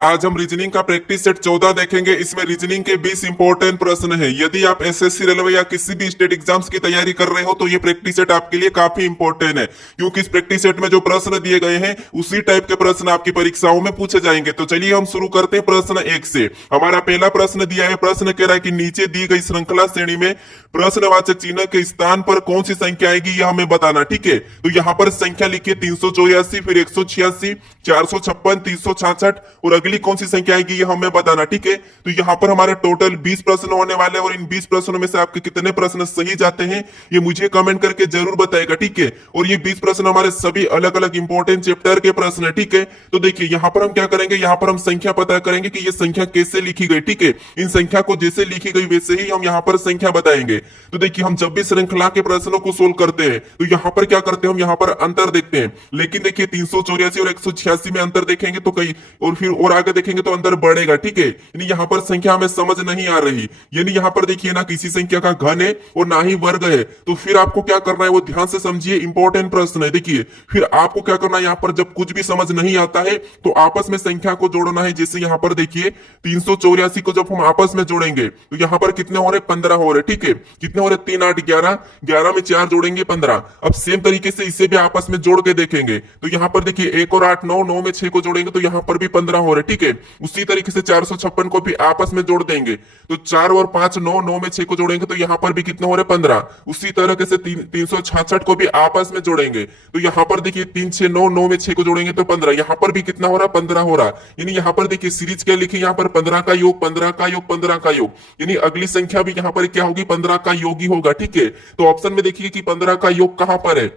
आज हम रीजनिंग का प्रैक्टिस सेट 14 देखेंगे। इसमें रीजनिंग के 20 इंपॉर्टेंट प्रश्न है। यदि आप एसएससी रेलवे या किसी भी स्टेट एग्जाम्स की तैयारी कर रहे हो तो ये प्रैक्टिस सेट आपके लिए काफी इंपॉर्टेंट है, क्योंकि इस प्रैक्टिस सेट में जो प्रश्न दिए गए हैं उसी टाइप के प्रश्न आपकी परीक्षाओं में पूछे जाएंगे। तो चलिए हम शुरू करते हैं प्रश्न 1 से। हमारा पहला प्रश्न दिया है। प्रश्न कह रहा है कि नीचे दी गई श्रृंखला श्रेणी में प्रश्नवाचक चिन्ह के स्थान पर कौन सी संख्या आएगी, यह हमें बताना। ठीक है, तो यहाँ पर संख्या लिखिए 384, फिर 186, 456, 366 और अगली कौन सी संख्या आएगी ये हमें बताना। ठीक है, तो यहाँ पर हमारे टोटल 20 प्रश्न होने वाले हैं और इन 20 प्रश्नों में से आपके कितने प्रश्न सही जाते हैं ये मुझे कमेंट करके जरूर बताएगा। ठीक है, और ये 20 प्रश्न हमारे सभी अलग अलग इंपॉर्टेंट चैप्टर के प्रश्न है। ठीक है, तो देखिए यहाँ पर हम क्या करेंगे, यहाँ पर हम संख्या पता करेंगे कि ये संख्या कैसे लिखी गई। ठीक है, इन संख्या को जैसे लिखी गई वैसे ही हम यहाँ पर संख्या बताएंगे। तो देखिए हम जब भी श्रृंखला के प्रश्नों को सोल्व करते हैं तो यहाँ पर क्या करते हैं, हम यहाँ पर अंतर देखते हैं। लेकिन देखिए 384 और 186 में अंतर देखेंगे तो कई और फिर और आगे देखेंगे तो अंतर बढ़ेगा। ठीक है, यानी यहाँ पर संख्या हमें समझ नहीं आ रही। यानी यहाँ पर देखिए ना किसी संख्या का घन है और ना ही वर्ग है। तो फिर आपको क्या करना है वो ध्यान से समझिए, इंपॉर्टेंट प्रश्न है। देखिए फिर आपको क्या करना है, यहाँ पर जब कुछ भी समझ नहीं आता है तो आपस में संख्या को जोड़ना है। जैसे यहाँ पर देखिए 384 को जब हम आपस में जोड़ेंगे तो यहाँ पर कितने हो रहे, 15 हो रहे। ठीक है, कितने हो रहे, 3 8 11, 11 में 4 जोड़ेंगे 15। अब सेम तरीके से इसे भी आपस में जोड़ के देखेंगे तो यहाँ पर देखिए 1 और 8 9, 9 में 6 को जोड़ेंगे तो यहाँ पर भी 15 हो रहे। ठीक है, उसी तरीके से 456 को भी आपस में जोड़ देंगे तो 4 और 5 9, 9 में 6 को जोड़ेंगे तो यहाँ पर भी कितने हो रहे, 15। उसी तरीके से 366 को भी आपस में जोड़ेंगे तो यहाँ पर देखिए 3 6 9, 9 में 6 को जोड़ेंगे तो 15। यहाँ पर भी कितना हो रहा, 15 हो रहा। यानी यहाँ पर देखिए सीरीज क्या लिखी, यहाँ पर 15 का योग, 15 का योग, 15 का योग, यानी अगली संख्या भी यहाँ पर क्या होगी, 15 का योग ही होगा। ठीक है, तो ऑप्शन में देखिए कि 15 का योग कहां पर है।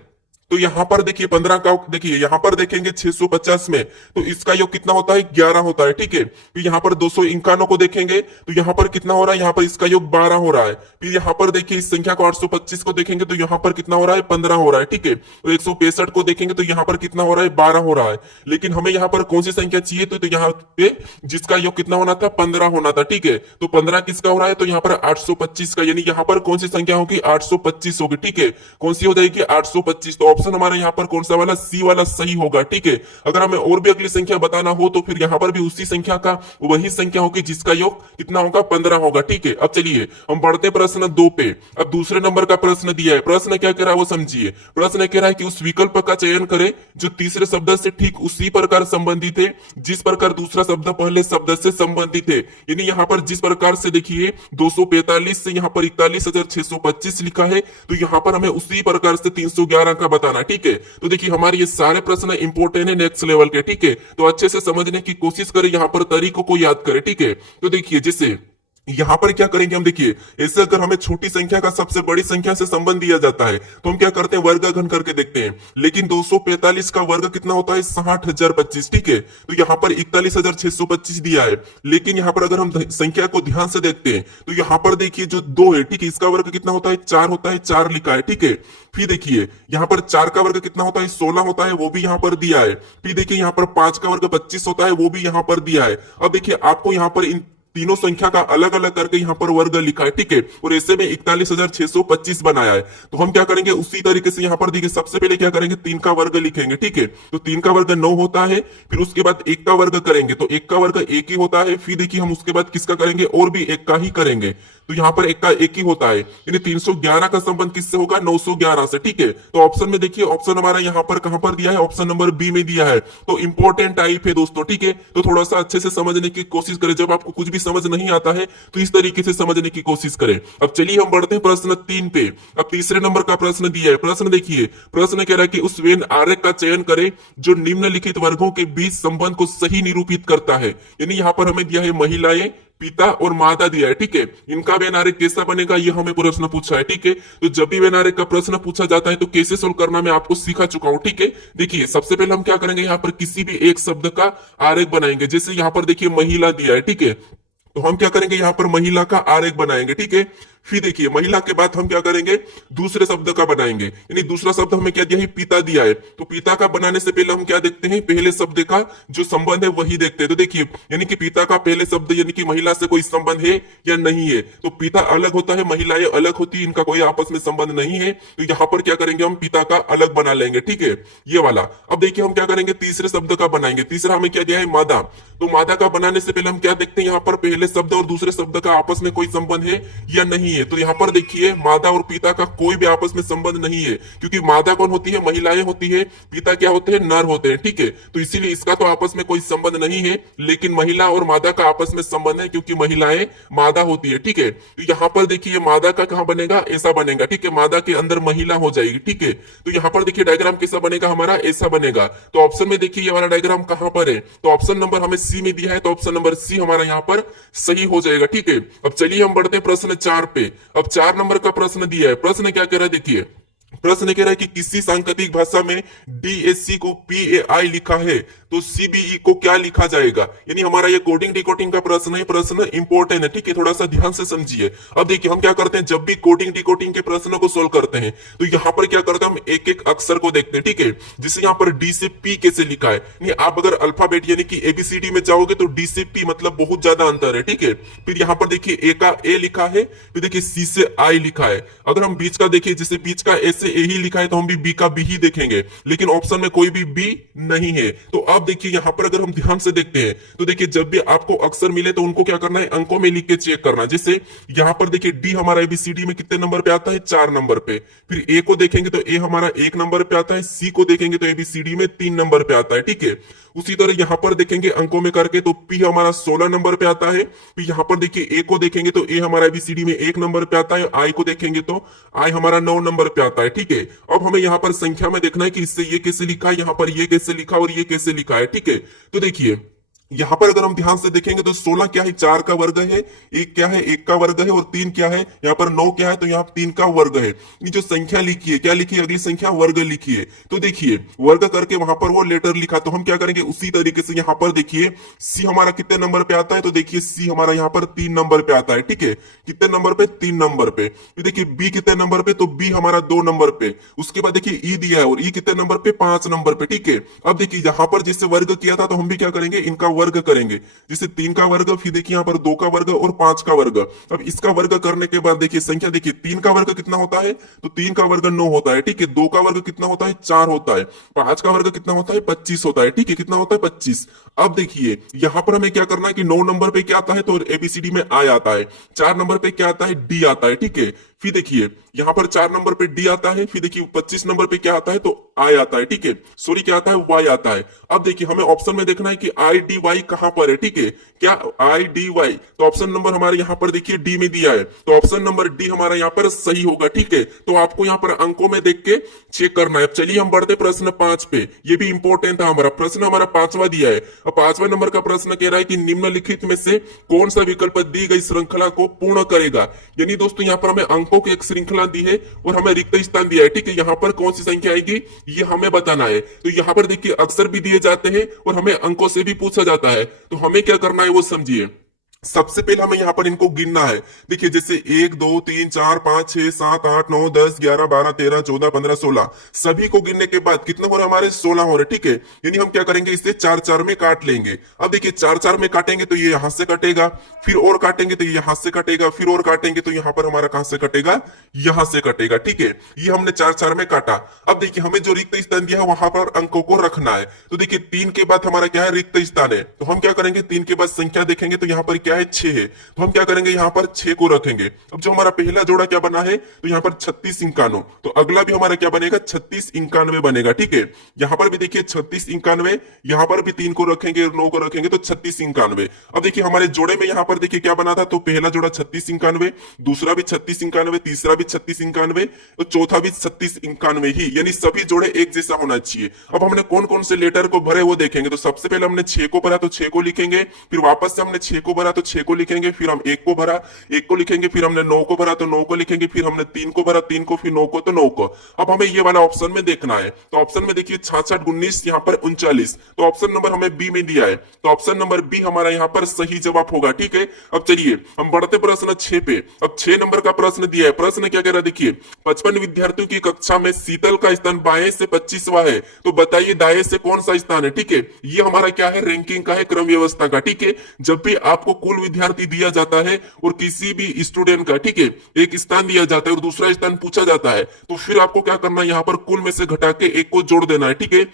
तो यहां पर देखिए 15 का देखिए यहां पर देखेंगे 650 में तो इसका योग कितना होता है, 11 होता है। ठीक है, फिर यहां पर 251 को देखेंगे तो यहां पर कितना हो रहा है, यहां पर इसका योग 12 हो रहा है। फिर यहां पर देखिए इस संख्या को 825 को देखेंगे तो यहां पर कितना हो रहा है, 15 हो रहा है। ठीक है, तो 165 को देखेंगे तो यहां पर कितना हो रहा है, 12 हो रहा है। लेकिन हमें यहाँ पर कौन सी संख्या चाहिए, तो यहाँ पे जिसका योग कितना होना था, 15 होना था। ठीक है, तो 15 किसका हो रहा है, तो यहाँ पर 825 का, यानी यहाँ पर कौन सी संख्या होगी, 825 होगी। ठीक है, कौन सी हो जाएगी, 825। तो ऑप्शन हमारा यहाँ पर कौन सा वाला, सी वाला सही होगा। ठीक है, अगर हमें और भी अगली संख्या बताना हो तो फिर यहाँ पर भी उसी संख्या का वही संख्या होगी जिसका योग कितना होगा, 15 होगा। ठीक है, अब चलिए हम बढ़ते प्रश्न 2 पे। अब दूसरे नंबर का प्रश्न दिया है। प्रश्न क्या कह रहा है वो समझिए। प्रश्न कह रहा है कि उस विकल्प का चयन करें जो तीसरे शब्द से ठीक उसी प्रकार संबंधित है जिस प्रकार दूसरा शब्द पहले शब्द से संबंधित है। यानी यहाँ पर जिस प्रकार से देखिए 245 से यहाँ पर 41,625 लिखा है तो यहाँ पर हमें उसी प्रकार से 311 का बताना। ठीक है, तो देखिए हमारे ये सारे प्रश्न इंपोर्टेंट है, नेक्स्ट लेवल के। ठीक है, तो अच्छे से समझने की कोशिश करें, यहाँ पर तरीकों को याद करें। ठीक है, तो देखिए जैसे यहां पर क्या करेंगे हम, देखिए ऐसे अगर हमें छोटी संख्या का सबसे बड़ी संख्या से संबंध दिया जाता है तो हम क्या करते हैं, वर्ग घन करके देखते हैं। लेकिन 245 का वर्ग कितना होता है, 60,025। ठीक है, तो यहाँ पर 41,625 दिया है। लेकिन यहाँ पर अगर हम संख्या को ध्यान से देखते हैं तो यहाँ पर देखिए जो 2 है, ठीक है, इसका वर्ग कितना होता है, 4 होता है, 4 लिखा है। ठीक है, फिर देखिए यहाँ पर 4 का वर्ग कितना होता है, 16 होता है, वो भी यहाँ पर दिया है। फिर देखिए यहाँ पर 5 का वर्ग 25 होता है, वो भी यहाँ पर दिया है। अब देखिए आपको यहाँ पर इन तीनों संख्या का अलग अलग करके यहाँ पर वर्ग लिखा है। ठीक है, और ऐसे में 41,625 बनाया है। तो हम क्या करेंगे, उसी तरीके से यहाँ पर देखिए सबसे पहले क्या करेंगे, 3 का वर्ग लिखेंगे। ठीक है, तो 3 का वर्ग 9 होता है। फिर उसके बाद 1 का वर्ग करेंगे तो 1 का वर्ग 1 ही होता है। फिर देखिए हम उसके बाद किसका करेंगे, और भी 1 का ही करेंगे तो यहाँ पर 1 का 1 ही होता है। यानी 311 का संबंध किससे होगा, 911 से। ठीक है, तो ऑप्शन में देखिए ऑप्शन हमारा यहाँ पर कहां पर दिया है, ऑप्शन नंबर बी में दिया है। तो इंपॉर्टेंट टाइप है दोस्तों। ठीक है, तो थोड़ा सा अच्छे से समझने की कोशिश करें। जब आपको कुछ भी समझ नहीं आता है तो इस तरीके से समझने की कोशिश करें। अब चलिए हम बढ़ते हैं प्रश्न 3 पे। अब तीसरे नंबर का प्रश्न दिया है। प्रश्न देखिए, प्रश्न कह रहा है कि उस वेन आरेख का चयन करें जो निम्नलिखित वर्गों के बीच संबंध को सही निरूपित करता है। यानी यहाँ पर हमें दिया है महिलाएं, पिता और माता दिया है। ठीक है, इनका वेन आरेख कैसा बनेगा ये हमें प्रश्न पूछा है। ठीक है, तो जब भी वेन आरेख का प्रश्न पूछा जाता है तो कैसे सोल्व करना मैं आपको सिखा चुका हूं। ठीक है, देखिए सबसे पहले हम क्या करेंगे, यहाँ पर किसी भी एक शब्द का आरेख बनाएंगे। जैसे यहाँ पर देखिए महिला दिया है। ठीक है, तो हम क्या करेंगे, यहाँ पर महिला का आरेख बनाएंगे। ठीक है, फिर देखिए महिला के बाद हम क्या करेंगे, दूसरे शब्द का बनाएंगे, यानी दूसरा शब्द हमें क्या दिया है, पिता दिया है। तो पिता का बनाने से पहले हम क्या देखते हैं, पहले शब्द का जो संबंध है वही देखते हैं। तो देखिए यानी कि पिता का पहले शब्द यानी कि महिला से कोई संबंध है या नहीं है। तो पिता अलग होता है, महिलाएं अलग होती है, इनका कोई आपस में संबंध नहीं है। तो यहाँ पर क्या करेंगे, हम पिता का अलग बना लेंगे, ठीक है, ये वाला। अब देखिए हम क्या करेंगे, तीसरे शब्द का बनाएंगे। तीसरा हमें क्या दिया है, मादा। तो मादा का बनाने से पहले हम क्या देखते हैं, यहाँ पर पहले शब्द और दूसरे शब्द का आपस में कोई संबंध है या नहीं है। तो यहाँ पर देखिए मादा और पिता का कोई भी आपस में संबंध नहीं है, क्योंकि मादा कौन होती है, महिलाएं होती है, पिता क्या होते हैं, नर होते हैं, ठीक है। तो इसीलिए इसका तो आपस में कोई संबंध नहीं है, लेकिन महिला और मादा का आपस में संबंध है, क्योंकि महिलाएं मादा होती है, ठीक है। तो यहाँ पर देखिए मादा का कहां बनेगा, ऐसा बनेगा, ठीक है, मादा के अंदर महिला हो जाएगी, ठीक है। तो यहाँ पर देखिए डायग्राम कैसा बनेगा हमारा, ऐसा बनेगा। तो ऑप्शन में देखिए ये वाला डायग्राम कहां पर है, तो ऑप्शन नंबर हमें सी में दिया है, तो ऑप्शन नंबर सी हमारा यहाँ पर सही हो जाएगा, ठीक है। अब चलिए हम बढ़ते हैं प्रश्न 4 पे। अब 4 नंबर का प्रश्न दिया है। प्रश्न क्या कह रहा है, देखिए प्रश्न कह रहा है कि किसी सांकेतिक भाषा में डीएससी को पीएआई लिखा है तो सीबीई को क्या लिखा जाएगा। यानी हमारा ये कोडिंग डिकोडिंग का प्रश्न है, प्रश्न इंपॉर्टेंट है, ठीक है, थोड़ा सा ध्यान से समझिए। अब देखिए हम क्या करते हैं, जब भी कोडिंग डिकोडिंग के प्रश्नों को सोल्व करते हैं तो यहाँ पर क्या करते हैं, हम एक एक अक्षर को देखते हैं, ठीक है। जैसे यहाँ पर डी से पी कैसे लिखा है, नहीं आप अगर अल्फाबेट यानी कि एबीसीडी में जाओगे तो डी से पी मतलब बहुत ज्यादा अंतर है, ठीक है। फिर यहाँ पर देखिए ए का ए लिखा है, फिर देखिए सी से आई लिखा है। अगर हम बीच का देखिए, जैसे बीच का ए से ए ही लिखा है तो हम भी बी का बी ही देखेंगे, लेकिन ऑप्शन में कोई भी बी नहीं है। तो अब देखिए यहाँ पर अगर हम ध्यान से देखते हैं तो देखिए जब भी आपको अक्षर मिले तो उनको क्या करना है, अंकों में लिख के चेक करना। जैसे यहाँ पर देखिए डी हमारा एबीसीडी में कितने नंबर पे आता है, 4 नंबर पे। फिर ए को देखेंगे तो ए हमारा 1 नंबर पे आता है, सी को देखेंगे तो एबीसीडी में 3 नंबर पे आता है, ठीक है। उसी तरह यहाँ पर देखेंगे अंकों में करके तो पी हमारा 16 नंबर पे आता है। फिर यहाँ पर देखिए ए को देखेंगे तो ए हमारा एबीसीडी में 1 नंबर पे आता है, आई को देखेंगे तो आई हमारा 9 नंबर पे आता है, ठीक है। अब हमें यहाँ पर संख्या में देखना है कि इससे ये कैसे लिखा है, यहाँ पर ये कैसे लिखा और ये कैसे लिखा है, ठीक है। तो देखिए यहाँ पर अगर हम ध्यान से देखेंगे तो 16 क्या है, 4 का वर्ग है, एक क्या है, 1 का वर्ग है, और 3 क्या है, यहाँ पर 9 क्या है, तो यहाँ 3 का वर्ग है। ये जो संख्या लिखी है, क्या लिखी है, अगली संख्या वर्ग लिखी है। तो देखिए वर्ग करके वहां पर वो लेटर लिखा, तो हम क्या करेंगे उसी तरीके से यहाँ पर देखिए सी हमारा कितने नंबर पे आता है, तो देखिए सी हमारा यहाँ पर 3 नंबर पे आता है, ठीक है। कितने नंबर पे, 3 नंबर पे। फिर देखिए बी कितने नंबर पे, तो बी हमारा 2 नंबर पे। उसके बाद देखिए ई दिया है, और ई कितने नंबर पे, 5 नंबर पे, ठीक है। अब देखिए यहाँ पर जिससे वर्ग किया था तो हम भी क्या करेंगे, इनका वर्ग करेंगे। जैसे 3 का वर्ग, फिर देखिए यहाँ पर 2 का वर्ग और 5 का वर्ग। अब इसका वर्ग करने के बाद देखिए संख्या देखिए 3 का वर्ग कितना होता है, तो 3 का वर्ग 9 होता है, ठीक है। 2 का वर्ग कितना होता है, 4 होता है। 5 का वर्ग कितना होता है, 25 होता है, ठीक है। कितना होता है, 25। अब देखिए यहाँ पर हमें क्या करना है कि 9 नंबर पे क्या आता है, तो एबीसीडी में आई आता है। 4 नंबर पे क्या आता है, डी आता है, ठीक है। फिर देखिए यहाँ पर 4 नंबर पे डी आता है, फिर देखिए 25 नंबर पे क्या आता है, तो आई आता है, ठीक है। सॉरी क्या आता है, वाई आता है। अब देखिए हमें ऑप्शन में देखना है कि आई डी वाई कहां पर है, ठीक है। क्या आई डी वाई, तो ऑप्शन नंबर हमारे यहाँ पर देखिए डी में दिया है, तो ऑप्शन नंबर डी हमारा यहाँ पर सही होगा, ठीक है। तो आपको यहाँ पर अंकों में देख के चेक करना है। चलिए हम बढ़ते प्रश्न 5 पे, ये भी इंपॉर्टेंट था हमारा प्रश्न, हमारा 5वां दिया है। अब 5वें नंबर का प्रश्न कह रहा है कि निम्नलिखित में से कौन सा विकल्प दी गई श्रृंखला को पूर्ण करेगा। यानी दोस्तों यहाँ पर हमें अंकों की एक श्रृंखला दी है और हमें रिक्त स्थान दिया है, ठीक है। यहाँ पर कौन सी संख्या आएगी ये हमें बताना है। तो यहाँ पर देखिए अक्षर भी दिए जाते हैं और हमें अंकों से भी पूछा जाता है, तो हमें क्या करना है वो समझिए। सबसे पहले हमें यहाँ पर इनको गिनना है। देखिए जैसे 1 2 3 4 5 6 7 8 9 10 11 12 13 14 15 16 सभी को गिनने के बाद कितने हो रहे हमारे, 16 हो रहे, ठीक है। यानी हम क्या करेंगे, इसे 4 4 में काट लेंगे। अब देखिए 4 4 में काटेंगे तो ये यहां से कटेगा, फिर और काटेंगे तो ये यहां से कटेगा, फिर और काटेंगे तो यहाँ पर हमारा कहां से कटेगा, यहां से कटेगा, ठीक है। ये हमने 4 4 में काटा। अब देखिए हमें जो रिक्त स्थान दिया है वहां पर अंकों को रखना है। तो देखिए 3 के बाद हमारा क्या है, रिक्त स्थान है, तो हम क्या करेंगे 3 के बाद संख्या देखेंगे तो यहाँ पर क्या है, 6 है, तो हम क्या करेंगे यहाँ पर 6 को रखेंगे। अब जो हमारा पहला जोड़ा क्या बना है, तो यहाँ पर 36 91, तो अगला भी हमारा क्या बनेगा, 36 91 बनेगा, ठीक है। यहाँ पर भी देखिए 36 91, यहाँ पर भी 3 को रखेंगे और 9 को रखेंगे तो 36 91। अब देखिए हमारे जोड़े में यहाँ पर देखिए क्या बना था, तो पहला जोड़ा 36 91, दूसरा भी 36 91, तीसरा भी 36 91, तो चौथा भी 36 91 ही, यानी सभी जोड़े एक जैसा होना चाहिए। अब हमने कौन कौन से लेटर को भरे वो देखेंगे। तो सबसे पहले हमने 6 को भरा तो 6 को लिखेंगे, फिर वापस से हमने 6 को भरा तो तो 6 को लिखेंगे, फिर हम 1 को भरा, 1 को लिखेंगे, फिर हमने 9 को भरा तो 9 को लिखेंगे, फिर हमने 3 को भरा, 3 को, फिर 9 को तो 9 को। अब हमें ये वाला ऑप्शन में देखना है, तो ऑप्शन में देखिए 66 19 यहाँ पर 39, तो ऑप्शन नंबर हमें बी में दिया है, तो ऑप्शन नंबर बी हमारा यहाँ पर सही जवाब होगा। ठीक है, अब चलिए हम बढ़ते प्रश्न 6 पे। अब 6 नंबर का प्रश्न दिया है, प्रश्न क्या कह रहा है देखिए, 55 विद्यार्थियों की कक्षा में शीतल का स्थान बाएं से 25वां है, तो बताइए दाएं से कौन सा स्थान है। ठीक है, ये हमारा क्या है, रैंकिंग का है, क्रम व्यवस्था का। ठीक है, जब भी आपको कुल विद्यार्थी दिया जाता है और किसी भी स्टूडेंट का, ठीक है, एक स्थान दिया जाता है और दूसरा स्थान पूछा जाता है, तो फिर आपको क्या करना है, यहाँ पर कुल में से घटा के एक को जोड़ देना है। ठीक है,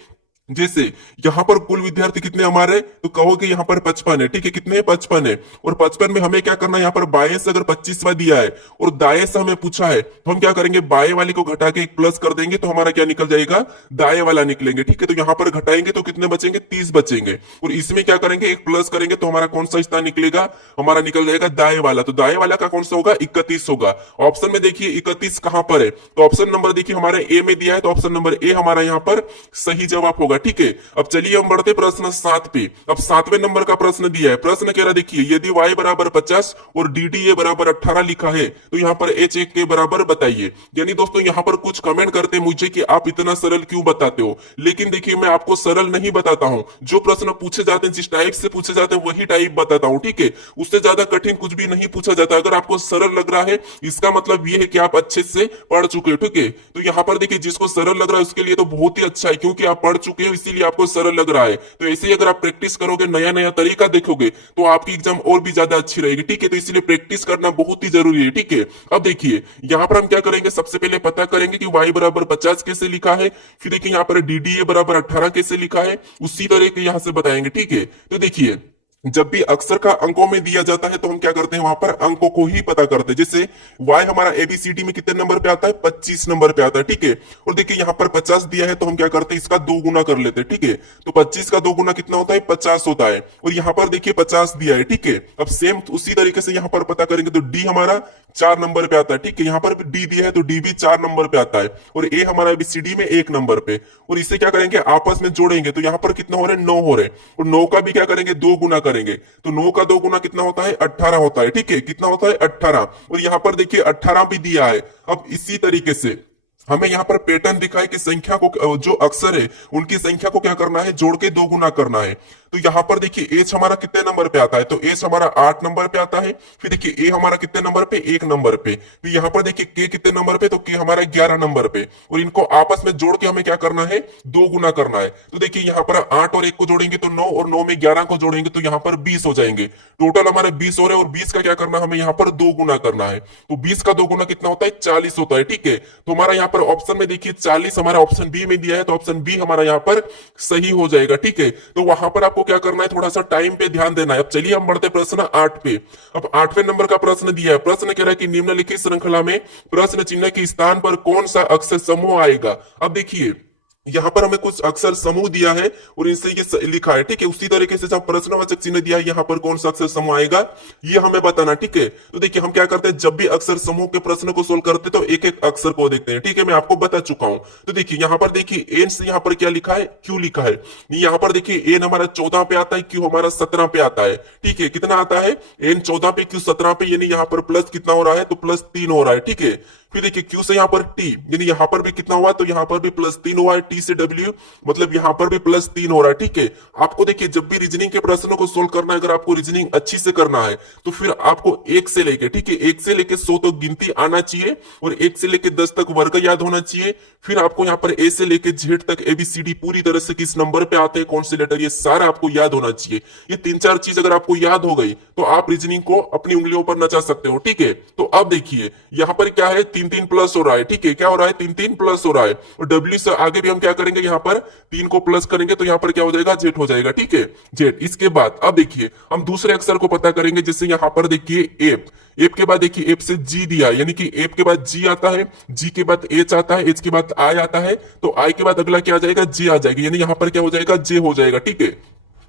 जैसे यहां पर कुल विद्यार्थी कितने हमारे, तो कहोगे यहां पर 55 है। ठीक है, कितने 55 है, और 55 में हमें क्या करना है, यहाँ पर बाएं से अगर 25वां दिया है और दाएं से हमें पूछा है, तो हम क्या करेंगे, बाएं वाले को घटा के एक प्लस कर देंगे, तो हमारा क्या निकल जाएगा, दाएं वाला निकलेंगे। ठीक है, तो यहाँ पर घटाएंगे तो कितने बचेंगे, 30 बचेंगे, और इसमें क्या करेंगे, एक प्लस करेंगे, तो हमारा कौन सा स्थान निकलेगा, हमारा निकल जाएगा दाएं वाला। तो दाएं वाला का कौन सा होगा, 31 होगा। ऑप्शन में देखिए 31 कहां पर है, तो ऑप्शन नंबर देखिए हमारे ए में दिया है, तो ऑप्शन नंबर ए हमारा यहाँ पर सही जवाब होगा। ठीक है, अब चलिए हम बढ़ते प्रश्न 7 पे। अब 7वें नंबर का प्रश्न दिया है, प्रश्न कह रहा देखिए, यदि y बराबर 50 और ddA बराबर 18 लिखा है, तो यहाँ पर h1 के बराबर बताइए। यानी दोस्तों यहाँ पर कुछ कमेंट करते मुझे कि आप इतना सरल क्यों बताते हो, लेकिन देखिए मैं आपको सरल नहीं बताता हूं, जो प्रश्न पूछे जाते हैं, जिस टाइप से पूछे जाते हैं वही टाइप बताता हूं। ठीक है, उससे ज्यादा कठिन कुछ भी नहीं पूछा जाता। अगर आपको सरल लग रहा है, इसका मतलब ये है कि आप अच्छे से पढ़ चुके हो। ठीक है, तो यहाँ पर देखिए जिसको सरल लग रहा है उसके लिए तो बहुत ही अच्छा है, क्योंकि आप पढ़ चुके हो, इसीलिए आपको सरल लग रहा है। तो ऐसे ही अगर आप प्रैक्टिस करोगे, नया नया तरीका देखोगे, तो आपकी एग्जाम और भी ज्यादा अच्छी रहेगी। ठीक है, तो इसलिए प्रैक्टिस करना बहुत ही जरूरी है। ठीक है, अब देखिए यहां पर हम क्या करेंगे, सबसे पहले पता करेंगे कि y बराबर 50 कैसे लिखा है, फिर देखिए यहाँ पर ddA बराबर 18 कैसे लिखा है, उसी तरह के यहां से बताएंगे। ठीक है, तो देखिए जब भी अक्षर का अंकों में दिया जाता है, तो हम क्या करते हैं, वहां पर अंकों को ही पता करते हैं। जैसे y हमारा एबीसीडी में कितने नंबर पे आता है, 25 नंबर पे आता है। ठीक है, और देखिए यहाँ पर 50 दिया है, तो हम क्या करते हैं, इसका 2 गुना कर लेते हैं। ठीक है, तो 25 का 2 गुना कितना होता है, 50 होता है, और यहाँ पर देखिए 50 दिया है। ठीक है, अब सेम उसी तरीके से यहाँ पर पता करेंगे, तो डी हमारा 4 नंबर पे आता है। ठीक है, यहाँ पर भी डी दिया है, तो डी भी 4 नंबर पे आता है, और ए हमारा एबीसीडी में 1 नंबर पे, और इसे क्या करेंगे, आपस में जोड़ेंगे, तो यहाँ पर कितना हो रहे हैं, 9 हो रहे, और 9 का भी क्या करेंगे, 2 गुना करेंगे, तो 9 का 2 गुना कितना होता है, 18 होता है। ठीक है, कितना होता है, 18, और यहाँ पर देखिए 18 भी दिया है। अब इसी तरीके से हमें यहाँ पर पैटर्न दिखा है कि संख्या को, जो अक्षर है उनकी संख्या को क्या करना है, जोड़ के 2 गुना करना है। तो यहाँ पर देखिए एच हमारा कितने नंबर पे आता है, तो एच हमारा 8 नंबर पे आता है। फिर देखिए ए हमारा कितने नंबर पे, 1 नंबर पे। फिर यहाँ पर देखिए के कितने नंबर पे, तो के हमारा 11 नंबर पे, और इनको आपस में जोड़ के हमें क्या करना है, 2 गुना करना है। तो देखिए यहाँ पर 8 और 1 को जोड़ेंगे तो 9, और 9 में 11 को जोड़ेंगे तो यहाँ पर 20 हो जाएंगे। टोटल हमारे 20 हो रहे हैं, और 20 का क्या करना है, हमें यहाँ पर 2 गुना करना है। तो 20 का 2 गुना कितना होता है, 40 होता है। ठीक है, तो हमारा यहाँ पर ऑप्शन में देखिए 40 हमारा ऑप्शन बी में दिया है, तो ऑप्शन बी हमारा यहाँ पर सही हो जाएगा। ठीक है, तो वहां पर आपको क्या करना है, थोड़ा सा टाइम पे ध्यान देना है। अब चलिए हम बढ़ते प्रश्न 8 पे। अब 8वें नंबर का प्रश्न दिया है, प्रश्न कह रहा है कि निम्नलिखित श्रृंखला में प्रश्न चिन्ह के स्थान पर कौन सा अक्षर समूह आएगा। अब देखिए यहाँ पर हमें कुछ अक्षर समूह दिया है और इनसे ये लिखा है। ठीक है, उसी तरीके से जब प्रश्नवाचक चिन्ह दिया है, यहाँ पर कौन सा अक्षर समूह आएगा ये हमें बताना। ठीक है, तो देखिए हम क्या करते हैं, जब भी अक्षर समूह के प्रश्न को सोल्व करते हैं तो एक एक अक्षर को देखते हैं। ठीक है, मैं आपको बता चुका हूं। तो देखिए यहाँ पर देखिए एन से यहाँ पर क्या लिखा है, क्यू लिखा है। यहाँ पर देखिए एन हमारा 14 पे आता है, क्यू हमारा 17 पे आता है। ठीक है, कितना आता है, एन 14 पे, क्यू 17 पे, यानी यहाँ पर प्लस कितना हो रहा है, तो प्लस 3 हो रहा है। ठीक है, फिर देखिए क्यू से यहाँ पर टी, यानी यहाँ पर भी कितना हुआ, तो यहाँ पर भी प्लस 3 हुआ है। टी से डब्ल्यू, मतलब यहाँ पर भी प्लस 3 हो रहा है। ठीक है, आपको देखिए जब भी रीजनिंग के प्रश्नों को सोल्व करना है, अगर आपको रीजनिंग अच्छी से करना है तो फिर आपको 1 से लेके, ठीक है, 1 से लेके 100 तक गिनती आना चाहिए, और 1 से लेके 10 तक वर्ग याद होना चाहिए। फिर आपको यहाँ पर ए से लेके जेड तक एबीसीडी पूरी तरह से किस नंबर पे आते हैं, कौन से लेटर, ये सारा आपको याद होना चाहिए। ये 3-4 चीज अगर आपको याद हो गई तो आप रीजनिंग को अपनी उंगलियों पर नचा सकते हो। ठीक है, तो अब देखिए यहाँ पर क्या है, 3-3 प्लस हो रहा है। ठीक है, क्या हो रहा है, 3-3 प्लस हो रहा है, और डब्ल्यू से आगे भी हम क्या करेंगे, यहाँ पर 3 को प्लस करेंगे तो यहाँ पर क्या हो जाएगा, जेड हो जाएगा। ठीक है, जेड। इसके बाद अब देखिए हम दूसरे अक्षर को पता करेंगे, जैसे यहाँ पर देखिए एफ, एफ के बाद देखिए एफ से जी दिया, यानी कि एफ के बाद जी आता है, जी के बाद एच आता है, एच के बाद आई आता है, तो आई के बाद अगला क्या आ जाएगा, जे आ जाएगी, यानी यहाँ पर क्या हो जाएगा, जे हो जाएगा। ठीक है,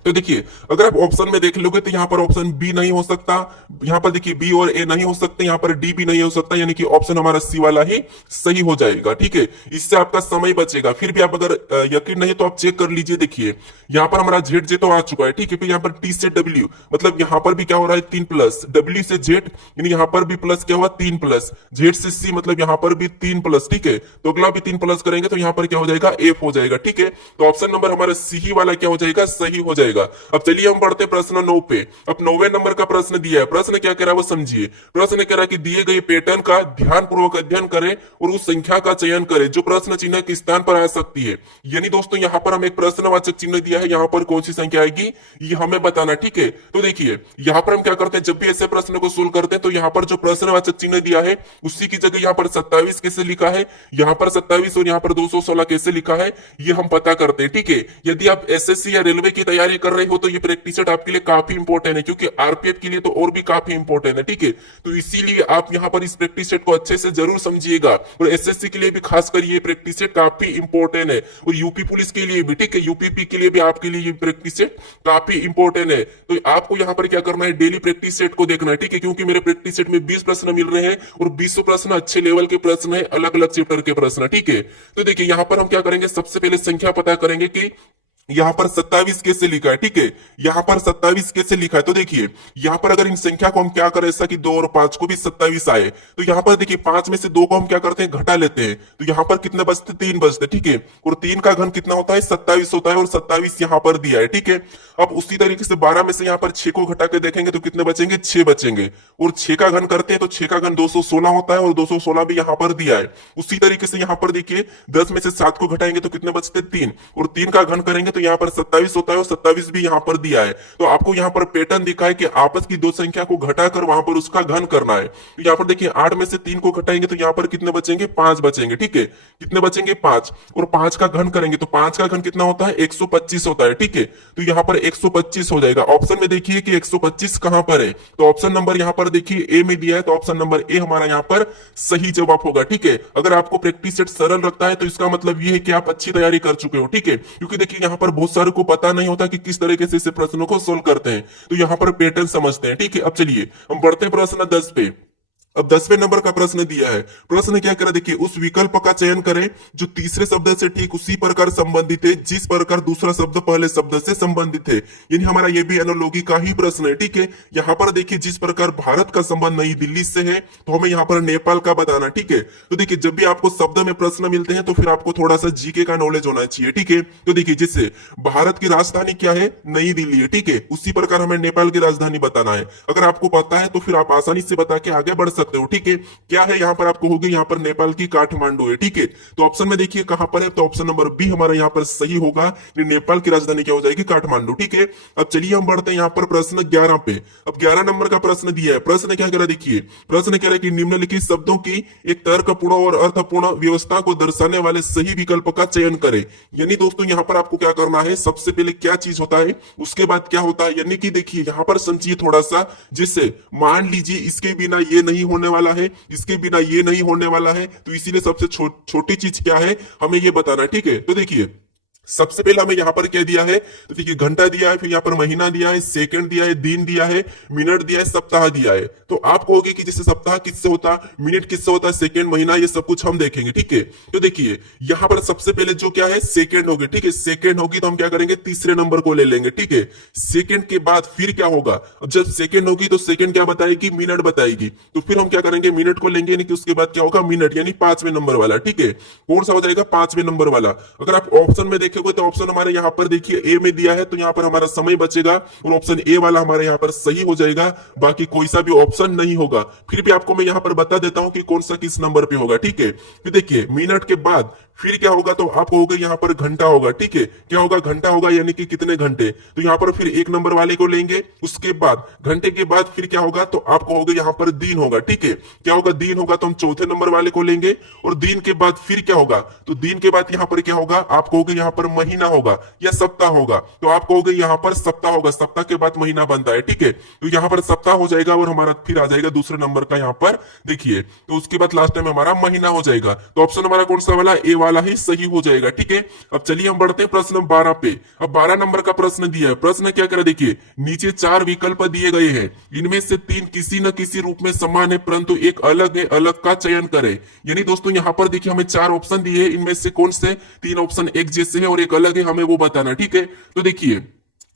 तो देखिए, अगर आप ऑप्शन में देख लोगे तो यहाँ पर ऑप्शन बी नहीं हो सकता, यहाँ पर देखिए बी और ए नहीं हो सकते, यहाँ पर डी भी नहीं हो सकता, यानी कि ऑप्शन हमारा सी वाला ही सही हो जाएगा। ठीक है, इससे आपका समय बचेगा। फिर भी आप अगर यकीन नहीं तो आप चेक कर लीजिए। देखिए यहाँ पर हमारा जेड जे तो आ चुका है। ठीक है, फिर यहाँ पर टी से डब्ल्यू, मतलब यहाँ पर भी क्या हो रहा है 3 प्लस, डब्ल्यू से जेड यानी यहाँ पर भी प्लस क्या हुआ 3 प्लस, जेड से सी मतलब यहाँ पर भी 3 प्लस। ठीक है, तो अगला भी 3 प्लस करेंगे तो यहाँ पर क्या हो जाएगा एफ हो जाएगा। ठीक है, तो ऑप्शन नंबर हमारा सी ही वाला क्या हो जाएगा सही हो जाएगा। अब चलिए हम बढ़ते प्रश्न 9 पे। अब 9वें नंबर का प्रश्न दिया है। प्रश्न क्या कह रहा है वो समझिए। प्रश्न कह रहा है कि दिए गए पैटर्न का ध्यानपूर्वक अध्ययन करें और उस संख्या का चयन करें जो प्रश्न चिन्ह के स्थान पर आ सकती है। यानी दोस्तों यहाँ पर हम एक प्रश्नवाचक चिन्ह दिया है, यहाँ पर कौन सी संख्या आएगी ये हमें बताना। ठीक है, तो देखिए यहाँ पर हम क्या करते हैं, जब भी ऐसे प्रश्न को सोल्व करते हैं तो यहाँ पर जो प्रश्नवाचक चिन्ह दिया है उसी की जगह यहाँ पर 27 कैसे लिखा है, यहाँ पर 27 और यहाँ पर 216 कैसे लिखा है ये हम पता करते हैं। ठीक है, यदि आप एसएससी या रेलवे की तैयारी कर रहे हो तो ये प्रैक्टिस सेट आपके लिए काफी इंपॉर्टेंट है, क्योंकि आरपीएफ के लिए तो और भी काफी इंपॉर्टेंट है। ठीक है, तो इसीलिए आप यहाँ पर इस प्रैक्टिस सेट को अच्छे से जरूर समझिएगा, और एसएससी के लिए भी खासकर ये प्रैक्टिस सेट काफी इंपॉर्टेंट है, और यूपी पुलिस के लिए भी। ठीक है, यूपीपी के लिए भी आपके लिए ये प्रैक्टिस सेट काफी इंपॉर्टेंट है। तो आपको यहाँ पर क्या करना है, डेली प्रैक्टिस सेट को देखना है। ठीक है, क्योंकि मेरे प्रैक्टिस सेट में 20 प्रश्न मिल रहे हैं और 20 प्रश्न अच्छे लेवल के प्रश्न है, अलग अलग चैप्टर के प्रश्न। ठीक है, तो देखिए यहाँ पर हम क्या करेंगे, सबसे पहले संख्या पता करेंगे कि यहाँ पर 27 कैसे लिखा है। ठीक है, यहाँ पर 27 कैसे लिखा है, तो देखिए यहाँ पर अगर इन संख्या को हम क्या करें, ऐसा कि 2 और 5 को भी 27 आए, तो यहाँ पर देखिए 5 में से 2 को हम क्या करते हैं घटा लेते हैं, तो यहाँ पर कितने बचते 3 बचते। ठीक है, और 3 का घन कितना होता है 27 होता है, और 27 यहाँ पर दिया है। ठीक है, अब उसी तरीके से 12 में से यहाँ पर 6 को घटा के देखेंगे तो कितने बचेंगे 6 बचेंगे, और 6 का घन करते हैं तो 6 का घन 216 होता है, और 216 भी यहाँ पर दिया है। उसी तरीके से यहाँ पर देखिए 10 में से 7 को घटाएंगे तो कितने बचते 3, और 3 का घन करेंगे तो यहाँ पर 27 होता है, और 27 भी यहाँ पर दिया है। तो आपको यहाँ पर पैटर्न दिखा है कि आपस की दो संख्या को घटाकर वहां पर उसका घन करना है। तो यहाँ पर देखिए 8 में से 3 को घटाएंगे तो यहाँ पर कितने बचेंगे 5 बचेंगे। ठीक है, कितने बचेंगे 5, और 5 का घन करेंगे तो 5 का घन कितना होता है 125 होता है। ठीक है, तो यहाँ पर 125 हो जाएगा। ऑप्शन में देखिए कि 125 कहां पर है, तो ऑप्शन नंबर यहाँ पर देखिए ए में दिया है, तो ऑप्शन नंबर ए हमारा यहाँ पर सही जवाब होगा। ठीक है, अगर आपको प्रैक्टिस सेट सरल लगता है तो इसका मतलब ये है कि आप अच्छी तैयारी कर चुके हो। ठीक है, क्योंकि देखिए यहाँ पर बहुत सारे को पता नहीं होता कि किस तरीके से इस प्रश्नों को सोल्व करते हैं, तो यहाँ पर पैटर्न समझते हैं। ठीक है, अब चलिए हम बढ़ते हैं प्रश्न 10 पे। अब 10वें नंबर का प्रश्न दिया है। प्रश्न क्या करा देखिए, उस विकल्प का चयन करें जो तीसरे शब्द से ठीक उसी प्रकार संबंधित है जिस प्रकार दूसरा शब्द पहले शब्द से संबंधित है। यानी हमारा ये भी एनालॉजी का ही प्रश्न है। ठीक है, यहाँ पर देखिए जिस प्रकार भारत का संबंध नई दिल्ली से है तो हमें यहाँ पर नेपाल का बताना। ठीक है, तो देखिए जब भी आपको शब्द में प्रश्न मिलते हैं तो फिर आपको थोड़ा सा जीके का नॉलेज होना चाहिए। ठीक है, तो देखिए जैसे भारत की राजधानी क्या है नई दिल्ली है। ठीक है, उसी प्रकार हमें नेपाल की राजधानी बताना है। अगर आपको पता है तो फिर आप आसानी से बता के आगे बढ़ सकते हो। ठीक है, क्या है यहाँ पर आपको होगी, यहाँ पर नेपाल की काठमांडू है। ठीक है, तो ऑप्शन में देखिए कहां पर है, तो ऑप्शन नंबर बी हमारा यहाँ पर सही होगा, नेपाल की राजधानी क्या हो जाएगी काठमांडू। ठीक है, अब चलिए हम बढ़ते हैं यहाँ पर प्रश्न 11 पे। अब 11 नंबर का प्रश्न दिया है। प्रश्न क्या कह रहा है देखिए, प्रश्न कह रहा है कि निम्नलिखित शब्दों की एक तर्कपूर्ण और अर्थपूर्ण व्यवस्था को दर्शाने वाले सही विकल्प का चयन करें। यानी दोस्तों यहाँ पर आपको क्या करना है, सबसे पहले क्या चीज होता है उसके बाद क्या होता है, यानी कि देखिए यहाँ पर समझिए थोड़ा सा, जिससे मान लीजिए इसके बिना ये नहीं होने वाला है, इसके बिना ये नहीं होने वाला है, तो इसीलिए सबसे छोटी चीज क्या है हमें ये बताना है। ठीक है, तो देखिए सबसे पहले हमें यहाँ पर क्या दिया है, तो देखिए घंटा दिया है, फिर यहाँ पर महीना दिया है, सेकंड दिया है, दिन दिया है, मिनट दिया है, सप्ताह दिया है। तो आप कहोगे कि जैसे सप्ताह किससे होता है, मिनट किससे होता है, सेकंड महीना, ये सब कुछ हम देखेंगे। ठीक है, तो देखिए यहाँ पर सबसे पहले जो क्या है सेकंड होगी। ठीक है, सेकंड होगी तो हम क्या करेंगे तीसरे नंबर को ले लेंगे। ठीक है, सेकंड के बाद फिर क्या होगा, जब सेकंड होगी तो सेकंड क्या बताएगी मिनट बताएगी, तो फिर हम क्या करेंगे मिनट को लेंगे, यानी कि उसके बाद क्या होगा मिनट, यानी 5वें नंबर वाला। ठीक है, कौन सा हो जाएगा 5वें नंबर वाला। अगर आप ऑप्शन में देखेंगे तो ऑप्शन हमारे यहाँ पर देखिए ए में दिया है, तो यहाँ पर हमारा समय बचेगा और ऑप्शन ए वाला हमारे यहाँ पर सही हो जाएगा, बाकी कोई सा भी ऑप्शन नहीं होगा। फिर भी आपको मैं यहाँ पर बता देता हूं कि कौन सा किस नंबर पे होगा। ठीक है, फिर देखिए मिनट के बाद फिर क्या होगा, तो आपको होगा यहाँ पर घंटा होगा। ठीक है, क्या होगा घंटा होगा, यानी कि कितने घंटे, तो यहाँ पर फिर एक नंबर वाले को लेंगे। उसके बाद घंटे के बाद फिर क्या होगा, तो आपको होगा यहाँ पर दिन होगा। ठीक है, क्या होगा दिन होगा, तो हम चौथे नंबर वाले को लेंगे। और दिन के बाद फिर क्या होगा, तो दिन के बाद यहाँ पर क्या होगा, आपको होगा यहाँ पर महीना होगा या सप्ताह होगा, तो आप कहोगे यहाँ पर सप्ताह होगा, सप्ताह के बाद महीना बनता है, ठीक है। तो यहाँ पर सप्ताह हो जाएगा और हमारा फिर आ जाएगा दूसरे नंबर का यहाँ पर देखिए, तो उसके बाद लास्ट टाइम हमारा महीना हो जाएगा। तो ऑप्शन हमारा कौन सा वाला, ए वाला ही सही हो जाएगा, ठीक है। अब चलिए हम बढ़ते हैं प्रश्न 12 पे। अब 12 नंबर का प्रश्न दिया है। प्रश्न क्या करा देखिए, नीचे 4 विकल्प दिए गए हैं, इनमें से 3 किसी न किसी रूप में समान है परंतु एक अलग है, अलग का चयन करें। यानी दोस्तों यहाँ पर देखिए हमें 4 ऑप्शन दिए हैं, इनमें से कौन से 3 ऑप्शन एक जैसे हैं और एक अलग है, हमें वो बताना, ठीक है। तो देखिए